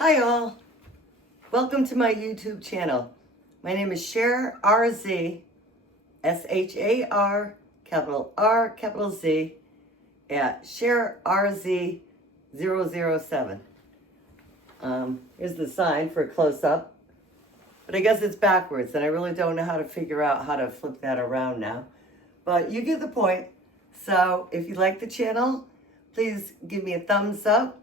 Hi all, welcome to my YouTube channel. My name is Cher RZ, SHAR, capital R, capital Z, at Cher RZ 007. Here's the sign for a close-up, but I guess it's backwards and I really don't know how to figure out how to flip that around now. But you get the point. So if you like the channel, please give me a thumbs up,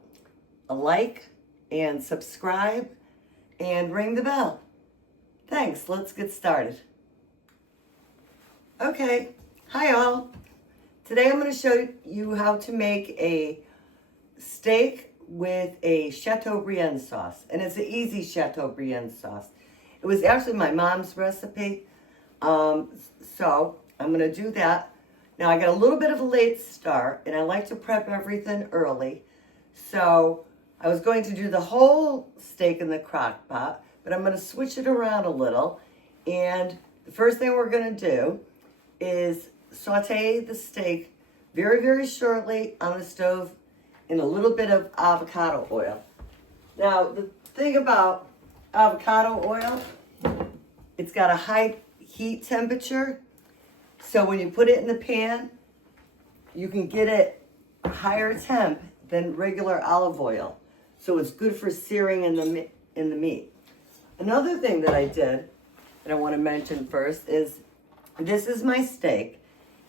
a like, and subscribe, and ring the bell. Thanks, let's get started. Okay, hi all. Today I'm going to show you how to make a steak with a Chateau Briand sauce. And it's an easy Chateau Briand sauce. It was actually my mom's recipe. So I'm going to do that. Now I got a little bit of a late start and I like to prep everything early. So I was going to do the whole steak in the crock pot, but I'm going to switch it around a little. And the first thing we're going to do is saute the steak very, very shortly on the stove in a little bit of avocado oil. Now, the thing about avocado oil, it's got a high heat temperature. So when you put it in the pan, you can get it higher temp than regular olive oil. So it's good for searing in the meat. Another thing that I did that I want to mention first is this is my steak.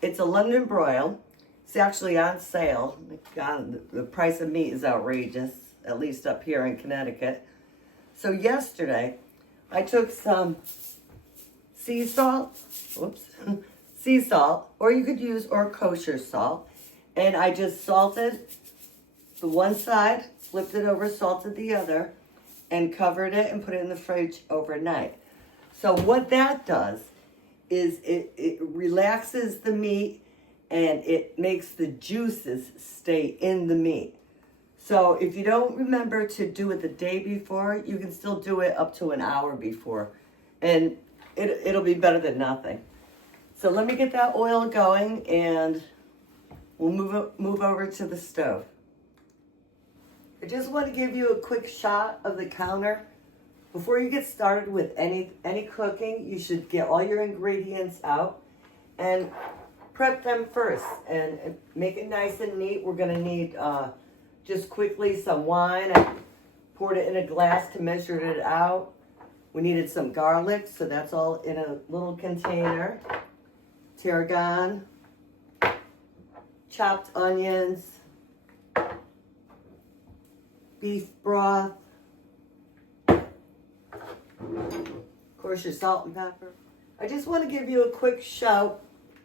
It's a London broil. It's actually on sale. God, the price of meat is outrageous, at least up here in Connecticut. So yesterday, I took some sea salt, sea salt, or you could use kosher salt, and I just salted the one side, flipped it over, salted the other, and covered it and put it in the fridge overnight. So what that does is it relaxes the meat and it makes the juices stay in the meat. So if you don't remember to do it the day before, you can still do it up to an hour before, and it'll be better than nothing. So let me get that oil going and we'll move over to the stove. I just want to give you a quick shot of the counter. Before you get started with any cooking, you should get all your ingredients out and prep them first and make it nice and neat. We're going to need just quickly some wine. I poured it in a glass to measure it out. We needed some garlic, so that's all in a little container. Tarragon, chopped onions, beef broth, of course your salt and pepper. I just want to give you a quick shout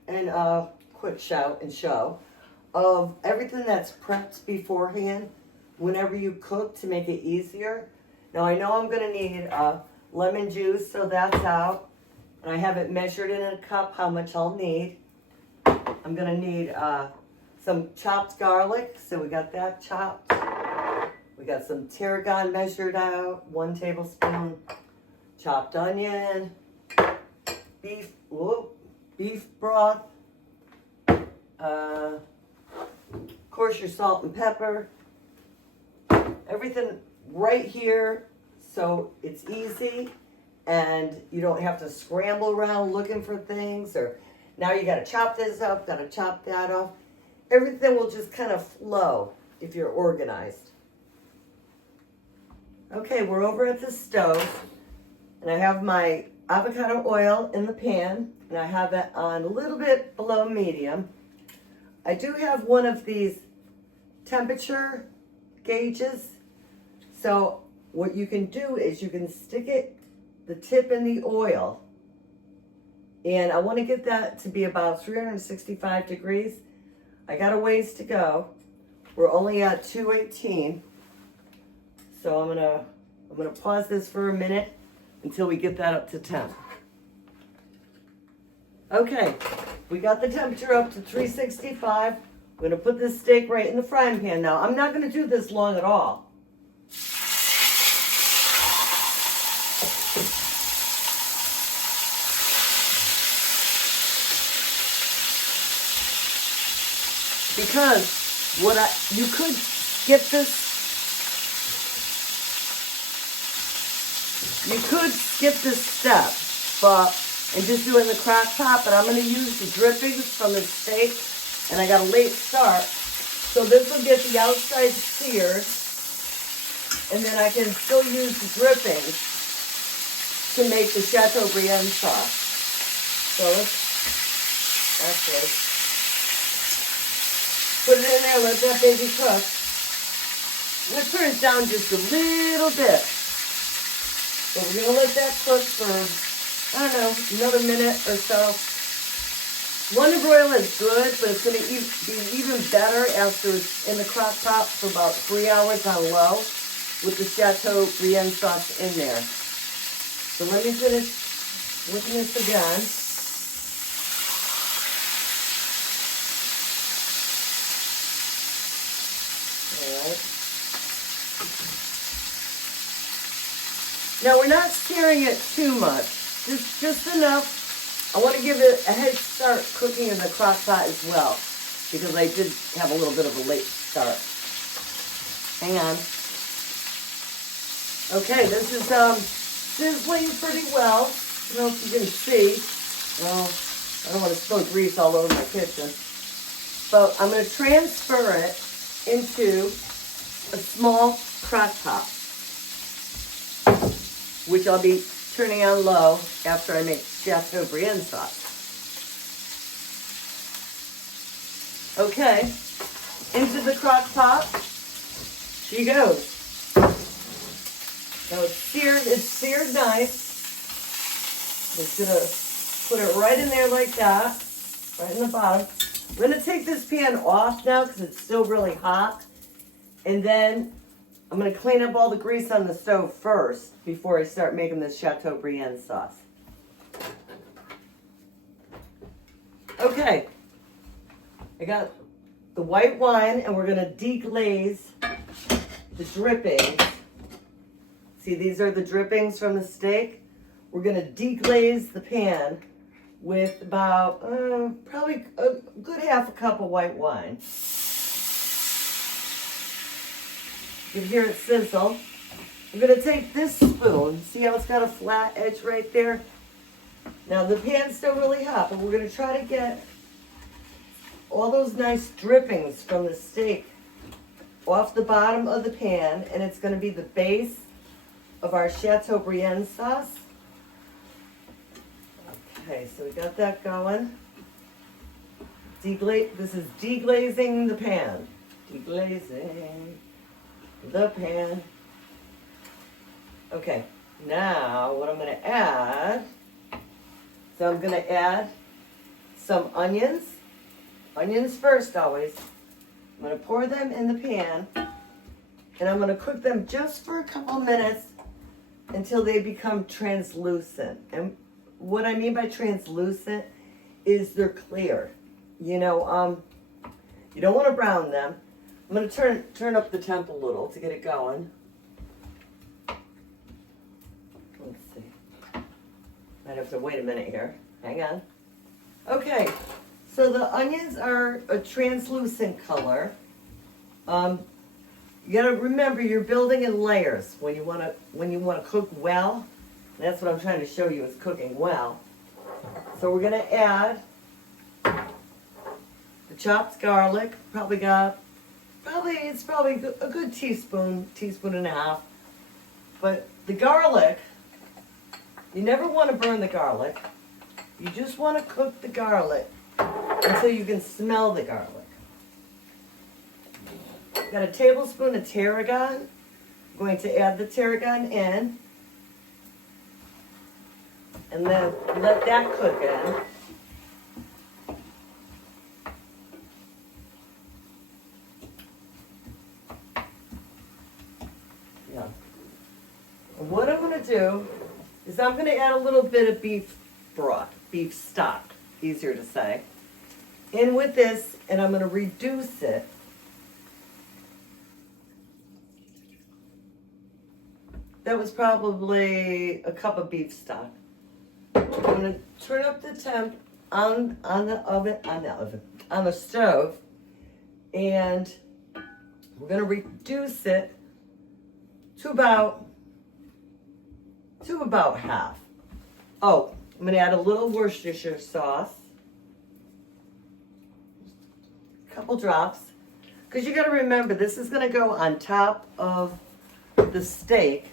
and show of everything that's prepped beforehand whenever you cook to make it easier. Now I know I'm going to need lemon juice, so that's out. And I have it measured in a cup how much I'll need. I'm going to need some chopped garlic, so we got that chopped. We got some tarragon measured out, 1 tablespoon, chopped onion, beef broth, of course your salt and pepper, everything right here so it's easy and you don't have to scramble around looking for things, or now you got to chop this up, got to chop that off. Everything will just kind of flow if you're organized. Okay, we're over at the stove, and I have my avocado oil in the pan, and I have it on a little bit below medium. I do have one of these temperature gauges, so what you can do is you can stick the tip in the oil, and I want to get that to be about 365 degrees. I got a ways to go. We're only at 218. So I'm gonna pause this for a minute until we get that up to temp. Okay, we got the temperature up to 365. I'm gonna put this steak right in the frying pan now. I'm not gonna do this long at all. Because you could skip this You could skip this step, and just do it in the crock pot, but I'm going to use the drippings from the steak, and I got a late start. So this will get the outside seared, and then I can still use the drippings to make the Chateau Briand sauce. So let's actually put it in there, let that baby cook. I'm going to turn it down just a little bit. So we're going to let that cook for, I don't know, another minute or so. One broil is good, but it's going to be even better after it's in the crock pot for about 3 hours on low with the Chateau Briand sauce in there. So let me finish looking this again. All right. Now we're not searing it too much, just enough. I want to give it a head start cooking in the crock pot as well, because I did have a little bit of a late start. Hang on. Okay, this is sizzling pretty well. I don't know if you can see. Well, I don't want to spill grease all over my kitchen. But I'm going to transfer it into a small crock pot, which I'll be turning on low after I make Chateau Briand sauce. Okay, into the crock pot she goes. Now it's seared nice. Just gonna put it right in there like that, right in the bottom. I'm gonna take this pan off now because it's still really hot. And then I'm gonna clean up all the grease on the stove first before I start making this Chateau Briand sauce. Okay, I got the white wine and we're gonna deglaze the drippings. See, these are the drippings from the steak. We're gonna deglaze the pan with about, probably a good half a cup of white wine. You can hear it sizzle. I'm gonna take this spoon. See how it's got a flat edge right there? Now the pan's still really hot, but we're gonna try to get all those nice drippings from the steak off the bottom of the pan, and it's gonna be the base of our Chateau Briand sauce. Okay, so we got that going. This is deglazing the pan. Deglazing the pan. Okay, now what I'm going to add, so I'm going to add some onions. Onions first always. I'm going to pour them in the pan, and I'm going to cook them just for a couple minutes until they become translucent. And what I mean by translucent is they're clear. You know, you don't want to brown them. I'm going to turn up the temp a little to get it going. Let's see. Might have to wait a minute here. Hang on. Okay, so the onions are a translucent color. You got to remember you're building in layers when you want to cook well. That's what I'm trying to show you, is cooking well. So we're going to add the chopped garlic. It's probably a good teaspoon and a half. But the garlic, you never want to burn the garlic. You just want to cook the garlic until you can smell the garlic. Got a tablespoon of tarragon. I'm going to add the tarragon in. And then let that cook in. Yeah. And what I'm going to do is I'm going to add a little bit of beef broth, beef stock, easier to say, in with this, and I'm going to reduce it. That was probably a cup of beef stock. I'm going to turn up the temp on the stove, and we're going to reduce it to about to about half. Oh, I'm going to add a little Worcestershire sauce. A couple drops. Because you got to remember, this is going to go on top of the steak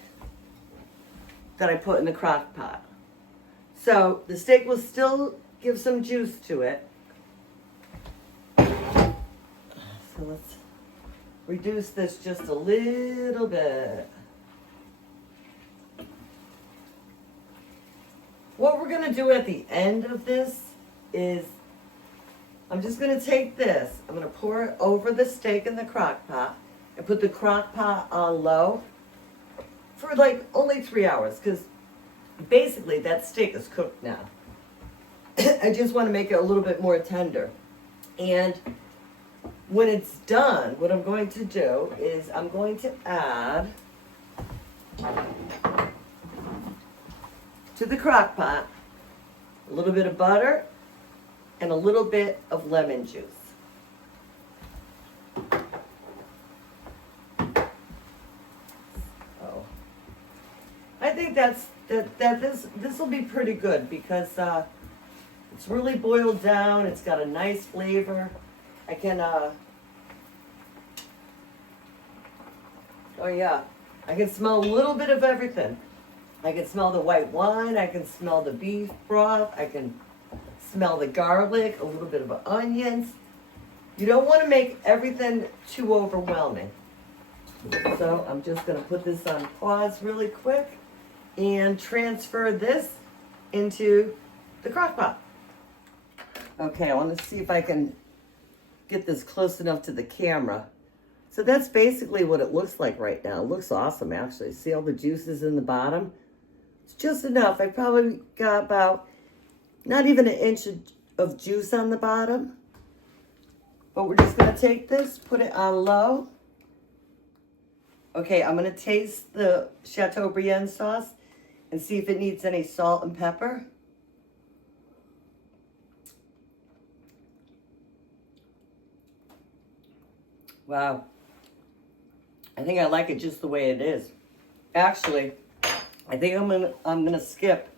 that I put in the crock pot. So the steak will still give some juice to it. So let's reduce this just a little bit. What we're going to do at the end of this is I'm just going to take this, I'm going to pour it over the steak in the crock pot and put the crock pot on low for like only 3 hours, because basically that steak is cooked now. I just want to make it a little bit more tender. And when it's done, what I'm going to do is I'm going to add to the crock pot a little bit of butter and a little bit of lemon juice. So I think this will be pretty good because it's really boiled down. It's got a nice flavor. I can I can smell a little bit of everything. I can smell the white wine, I can smell the beef broth, I can smell the garlic, a little bit of onions. You don't want to make everything too overwhelming. So I'm just going to put this on pause really quick and transfer this into the crock pot. Okay, I want to see if I can get this close enough to the camera. So that's basically what it looks like right now. It looks awesome, actually. See all the juices in the bottom? It's just enough. I probably got about not even an inch of juice on the bottom. But we're just going to take this, put it on low. Okay, I'm going to taste the Chateau Briand sauce and see if it needs any salt and pepper. Wow. I think I like it just the way it is. Actually, I think I'm gonna skip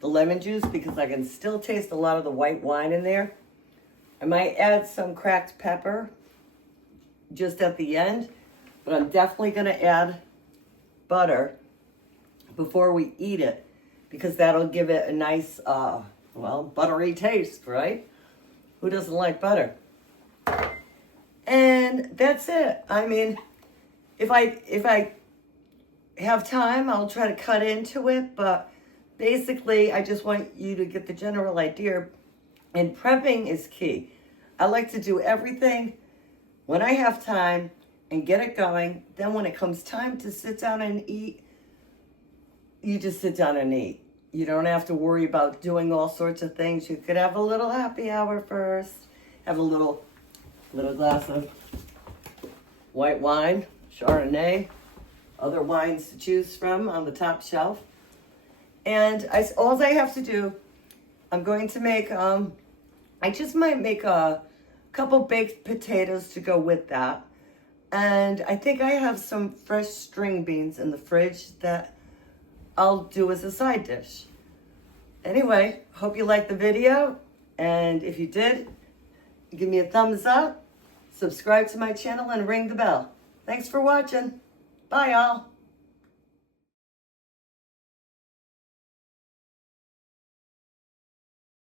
the lemon juice because I can still taste a lot of the white wine in there. I might add some cracked pepper just at the end, but I'm definitely gonna add butter before we eat it because that'll give it a nice, buttery taste, right? Who doesn't like butter? And that's it. I mean, if I have time, I'll try to cut into it, but basically, I just want you to get the general idea. And prepping is key. I like to do everything when I have time and get it going. Then when it comes time to sit down and eat, you just sit down and eat. You don't have to worry about doing all sorts of things. You could have a little happy hour first, have a little glass of white wine, Chardonnay, other wines to choose from on the top shelf. And all I have to do, I'm going to make, I just might make a couple baked potatoes to go with that. And I think I have some fresh string beans in the fridge that I'll do as a side dish. Anyway, hope you liked the video. And if you did, give me a thumbs up, subscribe to my channel, and ring the bell. Thanks for watching. Bye, y'all.